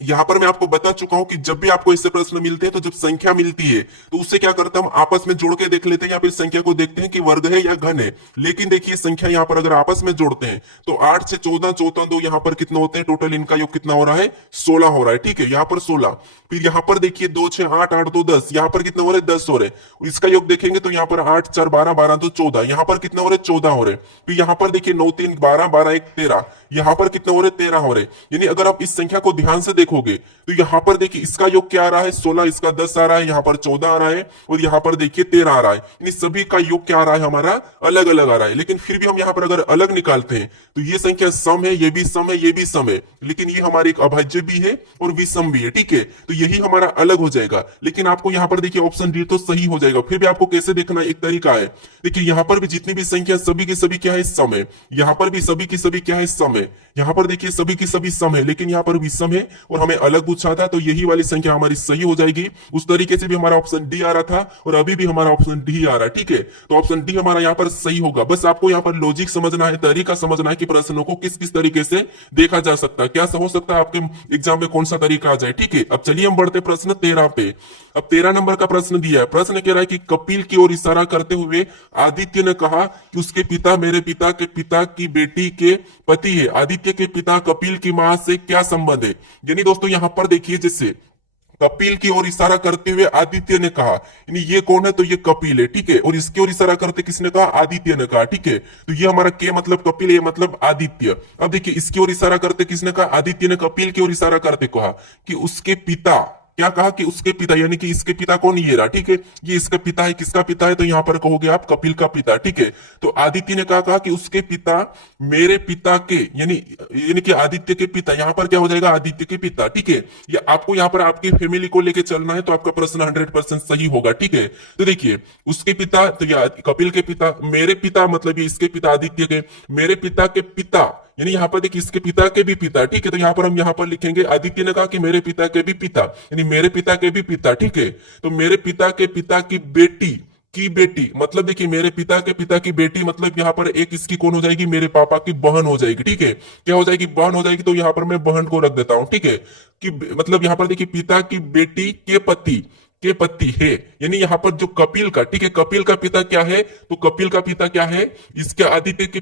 यहां पर मैं आपको बता चुका हूं कि जब भी आपको इससे प्रश्न मिलते हैं तो जब संख्या मिलती है तो उससे क्या करते हैं, हम आपस में जोड़ के देख लेते हैं या फिर संख्या को देखते हैं कि वर्ग है या घन है। लेकिन देखिए संख्या यहां पर अगर आपस में जोड़ते हैं तो 8 से 14, 14 2 यहां पर कितना होते हैं, टोटल इनका योग कितना हो रहा है, 16 हो रहा है, ठीक है। यहां पर 16, फिर यहां पर देखिए 2 6 8, 8 2 10, यहां पर कितना हो रहा है, 10 हो रहे हैं। इसका योग देखेंगे तो यहां पर 8 4 12, 12 2 14, यहां पर कितना हो रहा है, 14 हो रहे। फिर यहां पर देखिए 9 3 12, 12 1 13, यहां पर कितना हो रहे, 13 हो रहे। यानी अगर आप इस संख्या को ध्यान से देखोगे तो यहां पर देखिए इसका योग क्या आ रहा है, 16, इसका 10 आ रहा है, यहां पर 14 आ रहा है और यहां पर देखिए 13 आ रहा है। यानी सभी का योग क्या आ रहा है, हमारा अलग अलग आ रहा है। लेकिन फिर भी हम यहां पर अगर अलग निकालते हैं तो ये संख्या सम है, ये भी सम है, ये भी सम है, लेकिन ये हमारे एक अभाज्य भी है और विषम भी है, ठीक है। तो यही हमारा अलग हो जाएगा। लेकिन आपको यहां पर देखिए ऑप्शन डी तो सही हो जाएगा। फिर भी आपको कैसे देखना, एक तरीका है, देखिए यहां पर भी जितनी भी संख्या सभी की सभी क्या है, सम है। यहां पर भी सभी की सभी क्या है, सम है। यहां पर देखिए सभी की सभी सम है, लेकिन यहां पर विषम है और हमें अलग पूछा था, तो यही वाली संख्या हमारी सही हो जाएगी। उस तरीके से भी हमारा ऑप्शन डी आ रहा था और अभी भी हमारा ऑप्शन डी आ रहा है, ठीक है। तो ऑप्शन डी हमारा यहाँ पर सही होगा। बस आपको यहाँ पर लॉजिक समझना है, तरीका समझना है कि प्रश्नों को किस किस तरीके से देखा जा सकता है, क्या हो सकता है आपके एग्जाम में कौन सा तरीका आ जाए, ठीक है। अब चलिए हम बढ़ते प्रश्न 13 पे। अब 13 नंबर का प्रश्न दिया है। प्रश्न कह रहा है कि कपिल की ओर इशारा करते हुए आदित्य ने कहा कि उसके पिता मेरे पिता के पिता की बेटी के पति है। आदित्य के पिता कपिल की मां से क्या संबंध है। यानी दोस्तों यहां पर देखिए, जैसे कपिल की ओर इशारा करते हुए आदित्य ने कहा, यानी ये कौन है, तो ये कपिल है, ठीक है। और इसकी ओर इशारा करते किसने कहा, आदित्य ने कहा, ठीक है। तो ये हमारा के मतलब कपिल, ये मतलब आदित्य। अब देखिए इसकी ओर इशारा करते किसने कहा, आदित्य ने कपिल की ओर इशारा करते कहा कि उसके पिता, क्या कहा कि उसके पिता, यानी कि इसके पिता कौन, ये रहा, ठीक है। ये इसका पिता है, किसका पिता है, तो यहां पर कहोगे आप कपिल का पिता, ठीक है। तो आदित्य ने कहा कि उसके पिता मेरे पिता के, यानी यानी कि आदित्य के पिता, यहां पर क्या हो जाएगा, आदित्य के पिता, ठीक है। ये आपको यहां पर आपकी फैमिली को लेके चलना है तो आपका प्रश्न 100% सही होगा, ठीक है। तो देखिए उसके पिता, तो या कपिल के पिता, मेरे पिता मतलब ये इसके पिता आदित्य के, मेरे पिता के पिता, यानी यहाँ पर देखिए इसके पिता के भी पिता, ठीक है। तो यहाँ पर हम यहाँ पर लिखेंगे आदित्य ने कहा कि मेरे पिता के भी पिता, यानी मेरे पिता के भी पिता, ठीक है। तो मेरे पिता के पिता की बेटी मतलब देखिए मेरे पिता के पिता की बेटी मतलब यहाँ पर एक इसकी कौन हो जाएगी, मेरे पापा की बहन हो जाएगी, ठीक है। क्या हो जाएगी, बहन हो जाएगी। तो यहाँ पर मैं बहन को रख देता हूं, ठीक है। कि मतलब यहाँ पर देखिए पिता की बेटी के पति है, यानी यहाँ पर जो कपिल का, ठीक है, कपिल का पिता क्या है, तो कपिल का पिता क्या है, इसके आदित्य के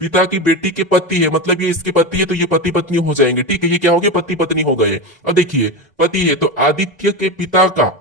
पिता की बेटी के पति है, मतलब ये इसके पति है, तो ये पति पत्नी हो जाएंगे, ठीक है। ये क्या हो गए, पति पत्नी हो गए। अब देखिए पति है तो आदित्य के पिता का,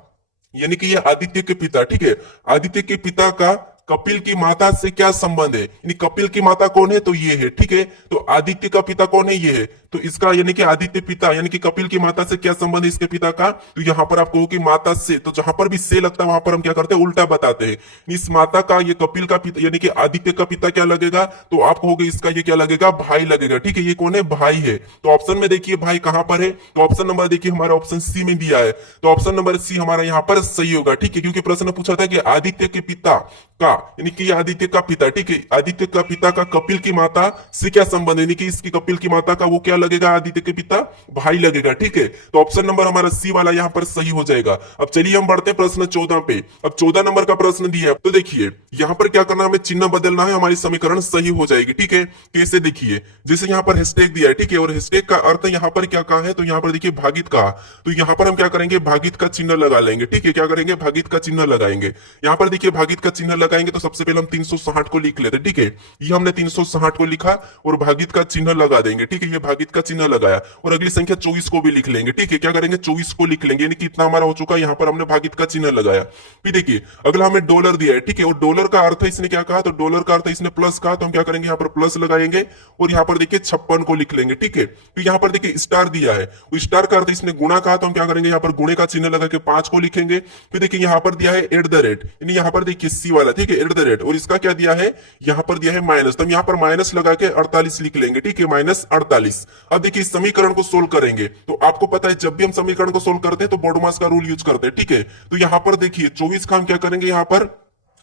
यानी कि ये आदित्य के पिता, ठीक है, आदित्य के पिता का कपिल की माता से क्या संबंध है, यानी कपिल की माता कौन है, तो ये है, ठीक है। तो आदित्य का पिता कौन है, ये है। तो इसका यानी कि आदित्य पिता, यानी कि कपिल की माता से क्या संबंध है इसके पिता का, तो यहां पर आप कहो कि माता से, तो जहां पर भी से लगता है वहां पर हम क्या करते हैं, उल्टा बताते हैं। इस माता का, ये कपिल का पिता यानी कि आदित्य का पिता क्या लगेगा, तो आप कहोगे इसका ये क्या लगेगा, भाई लगेगा, ठीक है। ये कौन है, भाई है। तो ऑप्शन में देखिए भाई कहां पर है, तो ऑप्शन नंबर देखिए हमारा ऑप्शन सी में दिया है, तो ऑप्शन नंबर सी हमारा यहाँ पर सही होगा, ठीक है। क्योंकि प्रश्न पूछा था कि आदित्य के पिता का, यानी कि आदित्य का पिता, ठीक है, आदित्य का पिता का कपिल की माता से क्या संबंध है, यानी कि इसकी कपिल की माता का वो क्या लगेगा, आदित्य के पिता भाई लगेगा, ठीक है। तो ऑप्शन नंबर हमारा सी वाला यहाँ पर सही हो जाएगा। अब चलिए हम बढ़ते हैं प्रश्न 14 पे। अब 14 नंबर का प्रश्न दिया है, तो देखिए यहाँ पर क्या करना है, हमें चिन्ह बदलना है, हमारी समीकरण सही हो जाएगी, ठीक है। कैसे देखिए, जैसे यहाँ पर हैशटैग दिया है, ठीक है, और हैशटैग का अर्थ यहाँ पर क्या कहा है, तो यहाँ पर देखिए भागित कहा, तो यहाँ पर हम क्या करेंगे, भागित का चिन्ह लगा लेंगे, ठीक है। क्या करेंगे, भागित का चिन्ह लगाएंगे। यहाँ पर देखिए भागित का चिन्ह लगाएंगे तो सबसे पहले हम 360 को लिख लेते, ठीक है। ये हमने 360 को लिखा और भागित का चिन्ह लगा देंगे, ठीक है। ये भागित भागित का चिन्ह लगाया और अगली संख्या 24 को भी लिख लेंगे। ठीक है, क्या करेंगे 24 को लिख लेंगे, यानी कि इतना हमारा हो चुका है, यहाँ पर हमने भागित का चिन्ह लगाया। फिर देखिए अगला हमें डॉलर दिया है। ठीक है, और डॉलर का अर्थ इसने क्या कहा, तो डॉलर का अर्थ इसने प्लस कहा, तो हम क्या करेंगे यहाँ पर प्लस लगाएंगे और यहाँ पर देखिए 56 को लिख लेंगे। ठीक है, फिर यहाँ पर देखिए स्टार दिया है, स्टार का अर्थ इसने गुणा कहा, तो हम क्या करेंगे यहाँ पर गुणे का चिन्ह लगा के 5 को लिखेंगे। फिर देखिए यहाँ पर दिया है एट द रेट, यानी यहाँ पर देखिए सी वाला, ठीक है एट द रेट, और इसका क्या दिया है, यहाँ पर दिया है माइनस, तो हम यहाँ पर माइनस लगा के 48 लिख लेंगे। ठीक है, -48। अब देखिए इस समीकरण को सोल्व करेंगे, तो आपको पता है जब भी हम समीकरण को सोल्व करते हैं तो बोडोमास का रूल यूज करते हैं। ठीक है, तो यहाँ पर देखिए 24 का हम क्या करेंगे, यहाँ पर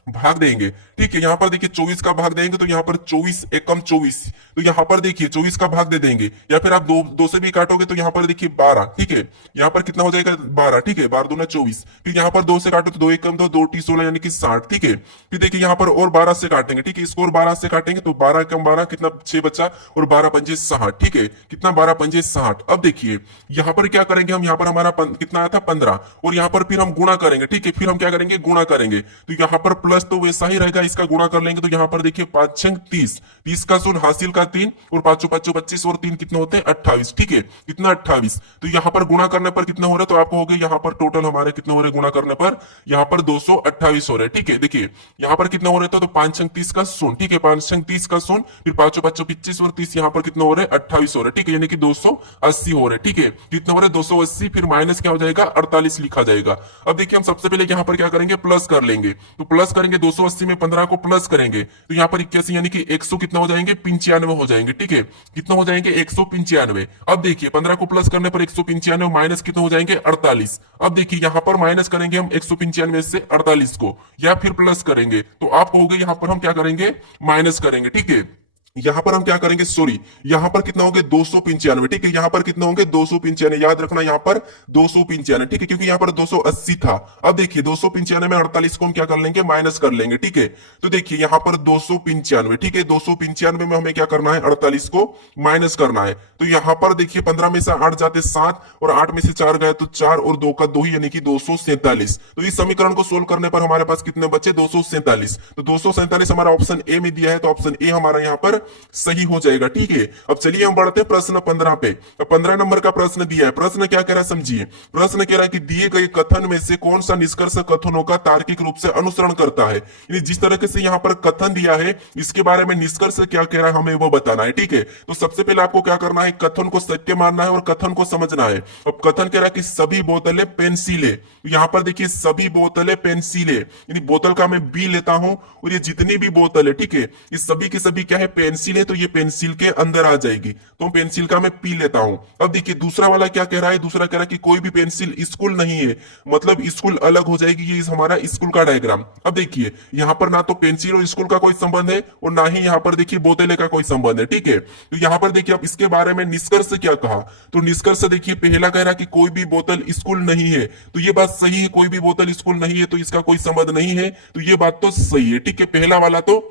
भाग देंगे। ठीक है, यहाँ पर देखिए 24 का भाग देंगे, तो यहाँ पर 24 एकम 24, तो यहाँ पर देखिए 24 का भाग दे देंगे, या फिर आप दो से भी काटोगे तो यहाँ पर देखिए 12। ठीक है, यहाँ पर कितना हो जाएगा 12। ठीक है, 12 दूना 24, फिर यहाँ पर 2 से काटो तो 2 एकम 2, 2 टी 16 यानी कि 60। ठीक है, फिर देखिए यहाँ पर और 12 से काटेंगे। ठीक है, इसको और 12 से काटेंगे तो 12 एकम 12 कितना 6 बच्चा, और 12 पंजे 60। ठीक है, कितना 12 पंजे 60। अब देखिए यहाँ पर क्या करेंगे हम, यहाँ पर हमारा कितना आया था 15, और यहाँ पर फिर हम गुणा करेंगे। ठीक है, फिर हम क्या करेंगे गुणा करेंगे, तो यहाँ पर प्लस तो वैसा ही रहेगा, इसका गुणा कर लेंगे, तो यहाँ पर देखिए 5 छंग 30, 30 का शून्य हासिल का 3, और 5 5 25 और 3 कितने होते हैं 28। ठीक है, कितना 28, तो यहाँ पर गुणा करने पर कितना हो रहा है, तो आपको हो गया यहाँ पर टोटल हमारे कितने हो रहे गुणा करने पर, यहाँ पर 228 हो रहे। ठीक है, देखिए यहाँ पर कितना हो रहा था, तो 5 छंग 30 का शून्य। ठीक है, 5 छंग 30 का शून्य, फिर 5 5 25 और 30, यहाँ पर कितना हो रहा है 28 हो रहे। ठीक है, यानी कि 280 हो रहे। ठीक है, कितना हो रहा है 280, फिर माइनस क्या हो जाएगा 48 लिखा जाएगा। अब देखिए हम सबसे पहले यहाँ पर क्या करेंगे प्लस कर लेंगे, तो प्लस करेंगे 280 में 15 को प्लस करेंगे, तो यहाँ पर 81 यानी कि 100 कितना हो जाएंगे 95 हो जाएंगे। ठीक है, कितना हो जाएंगे 195। अब देखिए 15 को प्लस करने पर 195 माइनस कितना हो जाएंगे 48। अब देखिए यहाँ पर माइनस करेंगे हम 195 से 48 को, या फिर प्लस करेंगे, तो आपको हो गया यहाँ पर हम क्या करेंगे माइनस करेंगे। ठीक है, यहां पर हम क्या करेंगे सॉरी, यहां पर कितना होंगे 295। ठीक है, यहां पर कितना होंगे 295, याद रखना यहां पर 295। ठीक है, क्योंकि यहां पर 280 था। अब देखिए 295 में 48 को हम क्या कर लेंगे माइनस कर लेंगे। ठीक है, तो देखिए यहां पर 295। ठीक है, 295 में हमें क्या करना है 48 को माइनस करना है, तो यहां पर देखिए 15 में से 8 जाते 7, और 8 में से 4 गए तो 4, और 2 का 2 ही, यानी कि 247। तो इस समीकरण को सोल्व करने पर हमारे पास कितने बचे 247। तो 247 हमारा ऑप्शन ए में दिया है, तो ऑप्शन ए हमारा यहाँ पर सही हो जाएगा। ठीक है, अब चलिए हम बढ़ते हैं प्रश्न 15 पे। 15 नंबर का प्रश्न दिया है, प्रश्न क्या कह रहा है समझिए। प्रश्न कह रहा है कि दिए गए कथन में से कौन सा निष्कर्ष कथनों का तार्किक रूप से अनुसरण करता है, यानी जिस तरह से यहाँ पर कथन दिया है इसके बारे में निष्कर्ष क्या कह रहा है हमें वो बताना है। ठीक है, तो सबसे पहले आपको क्या करना है कथन को सत्य मानना है और कथन को समझना है। अब कथन कह रहा है कि सभी बोतलें पेंसिलें, यहाँ पर देखिए सभी बोतलें पेंसिलें, यानी बोतल का मैं बी लेता हूं और ये जितनी भी बोतल है, ठीक है, ये सभी की सभी क्या है पेंसिल है, तो ये पेंसिल के अंदर आ जाएगी, तो पेंसिल का मैं पी लेता हूं। अब देखिए दूसरा वाला क्या कह रहा है, दूसरा कह रहा है कि कोई भी पेंसिल स्कूल नहीं है, मतलब स्कूल अलग हो जाएगी, ये हमारा स्कूल का डायग्राम। अब देखिए यहाँ पर ना तो पेंसिल और स्कूल का कोई संबंध है और ना ही यहाँ पर देखिए बोतलें का कोई संबंध है। ठीक है, तो यहाँ पर देखिए अब इसके बारे में निष्कर्ष क्या कहा, तो निष्कर्ष देखिए पहला कह रहा है कि कोई भी बोतल स्कूल नहीं है, तो ये बात सही है, कोई भी बोतल स्कूल नहीं है तो इसका कोई संबंध नहीं है, तो ये बात तो सही है। ठीक है, पहला वाला तो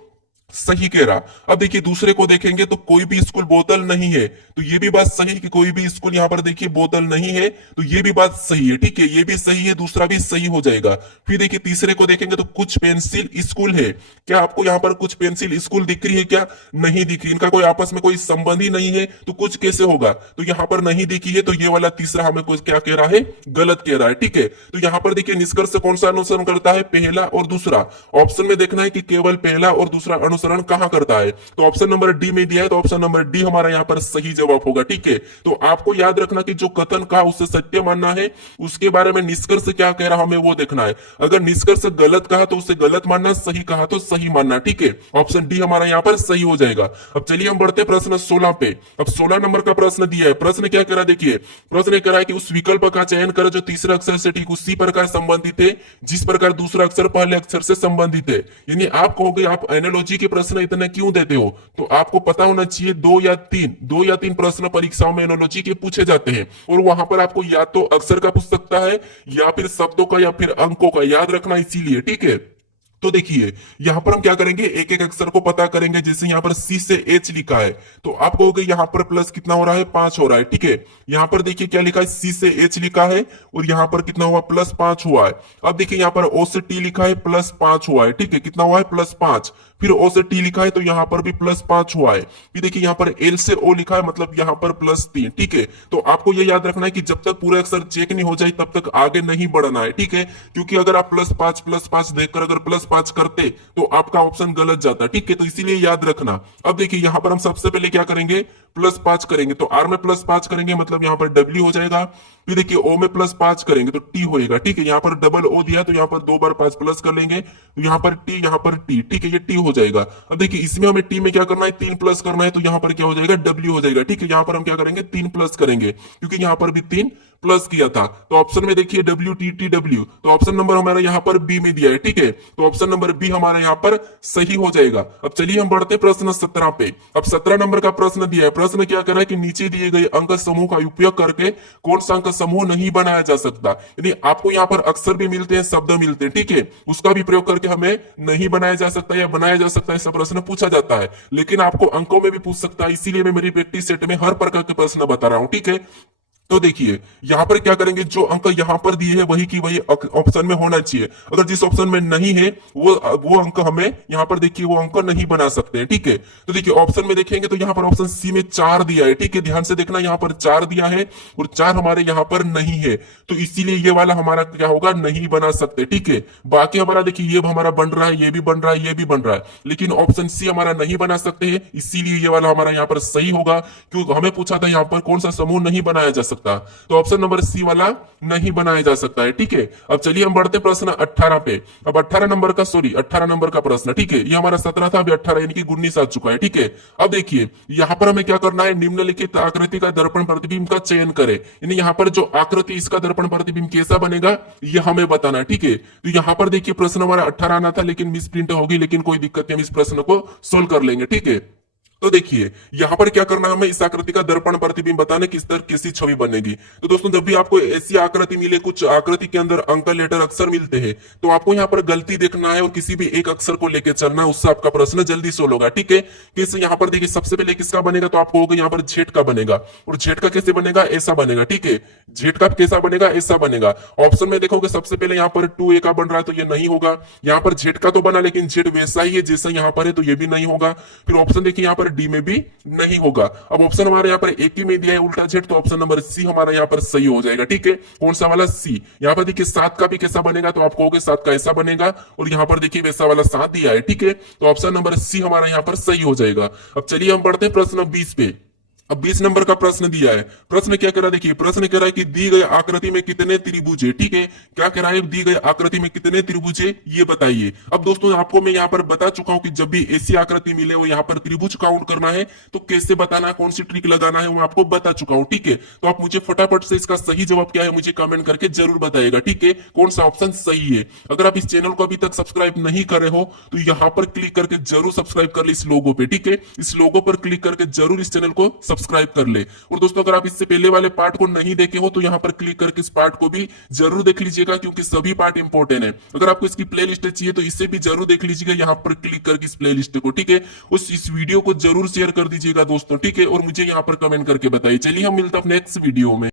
सही कह रहा। अब देखिए दूसरे को देखेंगे तो कोई भी स्कूल बोतल नहीं है, तो ये भी बात सही है कि कोई भी स्कूल यहाँ पर देखिए बोतल नहीं है, तो ये भी बात सही है। ठीक है, ये भी सही है, दूसरा भी सही हो जाएगा। फिर देखिए तीसरे को देखेंगे तो कुछ पेंसिल स्कूल है, क्या आपको यहाँ पर कुछ पेंसिल स्कूल दिख रही है, क्या नहीं दिख रही, इनका कोई आपस में कोई संबंध ही नहीं है, तो कुछ कैसे होगा, तो यहाँ पर नहीं दिखी है, तो ये वाला तीसरा हमें कुछ क्या कह रहा है गलत कह रहा है। ठीक है, तो यहाँ पर देखिए निष्कर्ष कौन सा अनुसरण करता है, पहला और दूसरा। ऑप्शन में देखना है कि केवल पहला और दूसरा अनुसरण कहां करता है, तो ऑप्शन नंबर डी में दिया है, तो ऑप्शन नंबर डी हमारा यहां पर सही जवाब होगा। ठीक है, तो आपको याद रखना कि जो कथन कहा उसे सत्य मानना है, उसके बारे में निष्कर्ष क्या कह रहा हमें वो देखना है। अगर निष्कर्ष गलत कहा तो उसे गलत मानना, सही कहा तो सही मानना। ठीक है, ऑप्शन डी हमारा यहां पर सही हो जाएगा। अब चलिए हम बढ़ते प्रश्न 16 पे। अब 16 नंबर का प्रश्न दिया है, प्रश्न क्या कह रहा है देखिए, प्रश्न कह रहा है कि उस विकल्प का चयन करें जो तीसरे अक्षर से ठीक उसी प्रकार संबंधित है जिस प्रकार दूसरा अक्षर पहले अक्षर से संबंधित है। यानी आप कहोगे आप एनालॉजी के प्रश्न इतने क्यों देते हो, तो आपको पता होना चाहिए दो या तीन प्रश्न परीक्षाओं में एनालॉजी के पूछे जाते हैं, और वहां पर आपको या तो अक्षर का पूछ सकता है या फिर शब्दों का या फिर अंकों का, याद रखना इसीलिए। ठीक है, तो देखिए यहां पर हम क्या करेंगे, एक एक अक्षर को पता करेंगे। जैसे यहां पर सी से एच लिखा है तो आप कहोगे यहां पर प्लस कितना हो रहा है, 5 हो रहा है। ठीक है, यहां पर देखिए क्या लिखा है, सी से एच लिखा है और यहां पर कितना हुआ, +5 हुआ है। अब देखिए यहां पर ओ से टी लिखा है, +5 हुआ है। ठीक है, कितना हुआ है, +5। फिर ओ से टी लिखा है तो यहां पर भी +5 हुआ है। फिर देखिए यहां पर एल से ओ लिखा है, मतलब यहां पर +3। ठीक है, तो आपको यह याद रखना है कि जब तक पूरा अक्षर चेक नहीं हो जाए तब तक आगे नहीं बढ़ना है। ठीक है, क्योंकि अगर आप +5 देखकर अगर +5 करते तो आपका ऑप्शन गलत जाता। ठीक है, तो इसीलिए याद रखना। अब देखिए यहां पर हम सबसे पहले क्या करेंगे, +5 करेंगे तो आर में +5 करेंगे, मतलब यहां पर डब्ल्यू हो जाएगा। फिर देखिए ओ में +5 करेंगे तो टी होएगा। ठीक है, यहां पर डबल ओ दिया तो यहां पर 2 बार 5 प्लस कर लेंगे तो यहां पर टी, यहां पर टी। ठीक है, ये टी हो जाएगा। अब देखिए इसमें हमें टी में क्या करना है, 3 प्लस करना है तो यहां पर क्या हो जाएगा, डब्ल्यू हो जाएगा। ठीक है, यहां पर हम क्या करेंगे, 3 प्लस करेंगे क्योंकि यहां पर भी 3 प्लस किया था। तो ऑप्शन में देखिए डब्ल्यू टी टी डब्ल्यू, तो ऑप्शन नंबर हमारा यहाँ पर बी में दिया है। ठीक है, तो ऑप्शन नंबर बी हमारा यहाँ पर सही हो जाएगा। अब चलिए हम बढ़ते प्रश्न 17 पे। अब 17 नंबर का प्रश्न दिया है। प्रश्न क्या कर रहा है कि नीचे दिए गए अंक समूह का उपयोग करके कौन सा अंक समूह नहीं बनाया जा सकता। यानी आपको यहाँ पर अक्षर भी मिलते हैं, शब्द मिलते हैं। ठीक है, उसका भी प्रयोग करके हमें नहीं बनाया जा सकता या बनाया जा सकता है, ऐसा प्रश्न पूछा जाता है। लेकिन आपको अंकों में भी पूछ सकता है, इसीलिए मैं मेरी प्रैक्टिस सेट में हर प्रकार के प्रश्न बता रहा हूं। ठीक है, तो देखिए यहां पर क्या करेंगे, जो अंक यहां पर दिए हैं वही की वही ऑप्शन में होना चाहिए। अगर जिस ऑप्शन में नहीं है वो अंक हमें यहां पर देखिए वो अंक नहीं बना सकते हैं। ठीक है, तो देखिए ऑप्शन में देखेंगे तो यहां पर ऑप्शन सी में 4 दिया है। ठीक है, ध्यान से देखना, यहां पर 4 दिया है और 4 हमारे यहां पर नहीं है, तो इसीलिए ये वाला हमारा क्या होगा, नहीं बना सकते। ठीक है, बाकी हमारा देखिए ये हमारा बन रहा है, ये भी बन रहा है, ये भी बन रहा है, लेकिन ऑप्शन सी हमारा नहीं बना सकते हैं, इसीलिए ये वाला हमारा यहाँ पर सही होगा। क्योंकि हमें पूछा था यहाँ पर कौन सा समूह नहीं बनाया जा सकता, तो ऑप्शन नंबर सी वाला नहीं बनाया जा सकता है। ठीक है, अब चलिए हम बढ़ते प्रश्न 18 पे। अब 18 नंबर का प्रश्न। ठीक है, ये हमारा 17 था, अभी 18 यानी कि 19 आ चुका है। ठीक है, अब देखिए यहाँ पर हमें क्या करना है, निम्नलिखित आकृति का दर्पण प्रतिबिंब का चयन करें। यानी यहाँ पर जो आकृति इसका दर्पण प्रतिबिंब कैसा बनेगा ये हमें बताना है। ठीक है, तो यहाँ पर देखिए प्रश्न हमारा 18 आना था लेकिन मिस प्रिंट होगी, लेकिन कोई दिक्कत नहीं, हम इस प्रश्न को सोल्व कर लेंगे। ठीक है, तो देखिए यहां पर क्या करना है, हमें इस आकृति का दर्पण प्रतिबिंब बताने किस तरह कैसी छवि बनेगी। तो दोस्तों जब भी आपको ऐसी आकृति मिले, कुछ आकृति के अंदर अंक लेटर अक्षर मिलते हैं, तो आपको यहाँ पर गलती देखना है और किसी भी एक अक्षर को लेकर चलना है, उससे आपका प्रश्न जल्दी सोल्व होगा। ठीक है, कैसे, यहाँ पर देखिए सबसे पहले किसका बनेगा, तो आपको होगा यहाँ पर जेड का बनेगा, और जेड का कैसे बनेगा, ऐसा बनेगा। ठीक है, जेड का कैसा बनेगा, ऐसा बनेगा। ऑप्शन में देखोगे सबसे पहले यहाँ पर 2a का बन रहा है तो ये नहीं होगा। यहाँ पर जेड का तो बना लेकिन जेड वैसा ही है जैसा यहाँ पर है, तो ये भी नहीं होगा। फिर ऑप्शन देखिए यहाँ पर डी में भी नहीं होगा। अब ऑप्शन हमारे यहाँ पर एक ही में दिया है उल्टा जेड, तो ऑप्शन नंबर सी हमारा यहाँ पर सही हो जाएगा। ठीक है, कौन सा वाला, सी। यहाँ पर देखिए 7 का भी कैसा बनेगा, तो आप कहोगे 7 का ऐसा बनेगा, और यहाँ पर देखिए वैसा वाला 7 दिया है। ठीक है, तो ऑप्शन नंबर सी हमारा यहाँ पर सही हो जाएगा। अब चलिए हम बढ़ते हैं प्रश्न 20 पे। अब 20 नंबर का प्रश्न दिया है। प्रश्न क्या कह रहा है, देखिए प्रश्न कह रहा है कि दी गई आकृति में कितने त्रिभुज है। ठीक है, क्या कह रहा है, दी गई आकृति में कितने त्रिभुज है ये बताइए। अब दोस्तों आपको मैं यहाँ पर बता चुका हूं कि जब भी ऐसी आकृति मिले वो यहाँ पर त्रिभुज काउंट करना है, तो कैसे बताना है, कौन सी ट्रिक लगाना है, वो आपको बता चुका हूं। ठीक है, तो आप मुझे फटाफट से इसका सही जवाब क्या है मुझे कमेंट करके जरूर बताइएगा। ठीक है, कौन सा ऑप्शन सही है। अगर आप इस चैनल को अभी तक सब्सक्राइब नहीं कर रहे हो तो यहाँ पर क्लिक करके जरूर सब्सक्राइब कर ले, इस लोगो पे। ठीक है, इस लोगो पर क्लिक करके जरूर इस चैनल को सब्सक्राइब कर ले। और दोस्तों अगर आप इससे पहले वाले पार्ट को नहीं देखे हो तो यहाँ पर क्लिक करके इस पार्ट को भी जरूर देख लीजिएगा, क्योंकि सभी पार्ट इंपॉर्टेंट है। अगर आपको इसकी प्लेलिस्ट चाहिए तो इससे भी जरूर देख लीजिएगा यहाँ पर क्लिक करके इस प्लेलिस्ट को। ठीक है, इस वीडियो को जरूर शेयर कर दीजिएगा दोस्तों। ठीक है, और मुझे यहाँ पर कमेंट करके बताइए। चलिए हम मिलते हैं नेक्स्ट वीडियो में।